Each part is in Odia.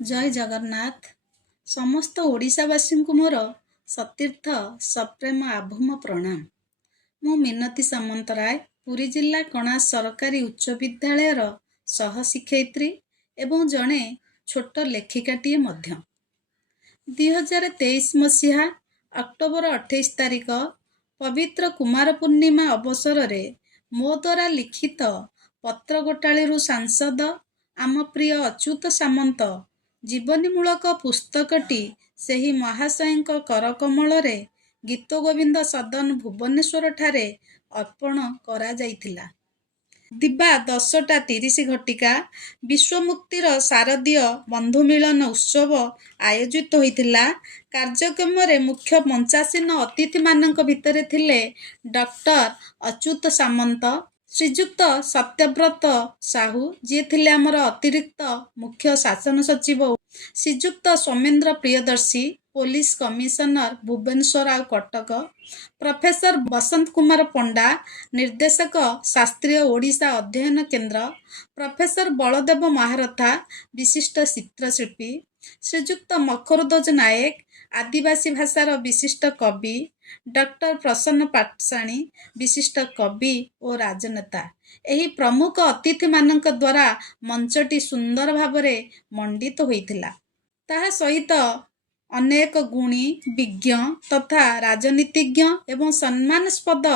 ଜୟ ଜଗନ୍ନାଥ। ସମସ୍ତ ଓଡ଼ିଶାବାସୀଙ୍କୁ ମୋର ସତୀର୍ଥ ସପ୍ରେମ ଆଭମ ପ୍ରଣାମ। ମୁଁ ମିନତୀ ସାମନ୍ତରାୟ, ପୁରୀ ଜିଲ୍ଲା କଣାସ ସରକାରୀ ଉଚ୍ଚ ବିଦ୍ୟାଳୟର ସହଶିକ୍ଷୟିତ୍ରୀ ଏବଂ ଜଣେ ଛୋଟ ଲେଖିକାଟିଏ ମଧ୍ୟ। 2023 ମସିହା ଅକ୍ଟୋବର 28 ତାରିଖ ପବିତ୍ର କୁମାର ପୂର୍ଣ୍ଣିମା ଅବସରରେ ମୋ ଦ୍ୱାରା ଲିଖିତ ପତ୍ରଗୋଟାଳିରୁ ସାଂସଦ ଆମ ପ୍ରିୟ ଅଚ୍ୟୁତ ସାମନ୍ତ ଜୀବନୀମୂଳକ ପୁସ୍ତକଟି ସେହି ମହାଶୟଙ୍କ କରକମଳରେ ଗୀତଗୋବିନ୍ଦ ସଦନ ଭୁବନେଶ୍ୱରଠାରେ ଅର୍ପଣ କରାଯାଇଥିଲା। ଦିବା 10:30 ଘଟିକା ବିଶ୍ୱମୁକ୍ତିର ଶାରଦୀୟ ବନ୍ଧୁମିଳନ ଉତ୍ସବ ଆୟୋଜିତ ହୋଇଥିଲା। କାର୍ଯ୍ୟକ୍ରମରେ ମୁଖ୍ୟ ମଞ୍ଚାସୀନ ଅତିଥିମାନଙ୍କ ଭିତରେ ଥିଲେ ଡକ୍ଟର ଅଚ୍ୟୁତ ସାମନ୍ତ, ଶ୍ରୀଯୁକ୍ତ ସତ୍ୟବ୍ରତ ସାହୁ ଯିଏ ଥିଲେ ଆମର ଅତିରିକ୍ତ ମୁଖ୍ୟ ଶାସନ ସଚିବ, ଶ୍ରୀଯୁକ୍ତ ସୌମେନ୍ଦ୍ର ପ୍ରିୟଦର୍ଶୀ ପୋଲିସ କମିଶନର ଭୁବନେଶ୍ୱର ଆଉ କଟକ, ପ୍ରଫେସର ବସନ୍ତ କୁମାର ପଣ୍ଡା ନିର୍ଦ୍ଦେଶକ ଶାସ୍ତ୍ରୀୟ ଓଡ଼ିଶା ଅଧ୍ୟୟନ କେନ୍ଦ୍ର, ପ୍ରଫେସର ବଳଦେବ ମହାରଥା ବିଶିଷ୍ଟ ଚିତ୍ରଶିଳ୍ପୀ, ଶ୍ରୀଯୁକ୍ତ ମକରଧ୍ୱଜ ନାୟକ ଆଦିବାସୀ ଭାଷାର ବିଶିଷ୍ଟ କବି, ଡକ୍ଟର ପ୍ରସନ୍ନ ପାଟ୍ଟଶାଣୀ ବିଶିଷ୍ଟ କବି ଓ ରାଜନେତା। ଏହି ପ୍ରମୁଖ ଅତିଥିମାନଙ୍କ ଦ୍ୱାରା ମଞ୍ଚଟି ସୁନ୍ଦର ଭାବରେ ମଣ୍ଡିତ ହୋଇଥିଲା। ତାହା ସହିତ ଅନେକ ଗୁଣୀ, ବିଜ୍ଞ ତଥା ରାଜନୀତିଜ୍ଞ ଏବଂ ସମ୍ମାନସ୍ପଦ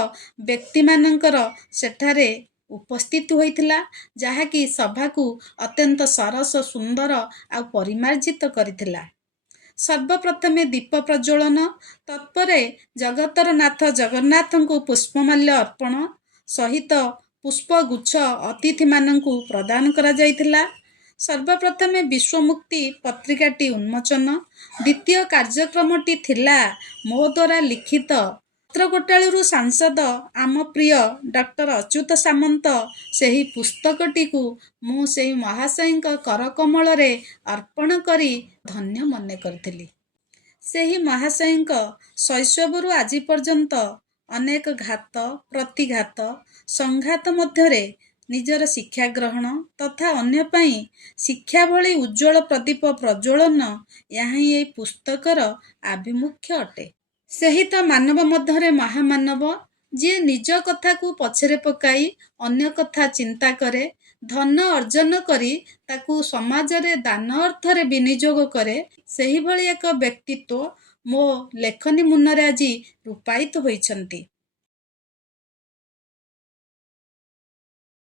ବ୍ୟକ୍ତିମାନଙ୍କର ସେଠାରେ ଉପସ୍ଥିତି ହୋଇଥିଲା, ଯାହାକି ସଭାକୁ ଅତ୍ୟନ୍ତ ସରସ, ସୁନ୍ଦର ଆଉ ପରିମାର୍ଜିତ କରିଥିଲା। ସର୍ବପ୍ରଥମେ ଦୀପ ପ୍ରଜ୍ୱଳନ, ତତ୍ପରେ ଜଗତର ନାଥ ଜଗନ୍ନାଥଙ୍କୁ ପୁଷ୍ପମାଲ୍ୟ ଅର୍ପଣ ସହିତ ପୁଷ୍ପଗୁଚ୍ଛ ଅତିଥିମାନଙ୍କୁ ପ୍ରଦାନ କରାଯାଇଥିଲା। ସର୍ବପ୍ରଥମେ ବିଶ୍ୱମୁକ୍ତି ପତ୍ରିକାଟି ଉନ୍ମୋଚନ। ଦ୍ୱିତୀୟ କାର୍ଯ୍ୟକ୍ରମଟି ଥିଲା ମୋ ଦ୍ୱାରା ଲିଖିତ ପତ୍ରଗୋଟାଳିରୁ ସାଂସଦ ଆମ ପ୍ରିୟ ଡକ୍ଟର ଅଚ୍ୟୁତ ସାମନ୍ତ ସେହି ପୁସ୍ତକଟିକୁ ମୁଁ ସେହି ମହାଶୟଙ୍କ କରକମଳରେ ଅର୍ପଣ କରି ଧନ୍ୟ ମନେ କରିଥିଲି। ସେହି ମହାଶୟଙ୍କ ଶୈଶବରୁ ଆଜି ପର୍ଯ୍ୟନ୍ତ ଅନେକ ଘାତ, ପ୍ରତିଘାତ, ସଂଘାତ ମଧ୍ୟରେ ନିଜର ଶିକ୍ଷା ଗ୍ରହଣ ତଥା ଅନ୍ୟ ପାଇଁ ଶିକ୍ଷା ଭଳି ଉଜ୍ଜ୍ୱଳ ପ୍ରଦୀପ ପ୍ରଜ୍ୱଳନ ଏହା ହିଁ ଏହି ପୁସ୍ତକର ଆଭିମୁଖ୍ୟ ଅଟେ। ସେହି ତ ମାନବ ମଧ୍ୟରେ ମହାମାନବ, ଯିଏ ନିଜ କଥାକୁ ପଛରେ ପକାଇ ଅନ୍ୟ କଥା ଚିନ୍ତା କରେ, ଧନ ଅର୍ଜନ କରି ତାକୁ ସମାଜରେ ଦାନ ଅର୍ଥରେ ବିନିଯୋଗ କରେ। ସେହିଭଳି ଏକ ବ୍ୟକ୍ତିତ୍ୱ ମୋ ଲେଖନୀ ମୁନରେ ଆଜି ରୂପାୟିତ ହୋଇଛନ୍ତି।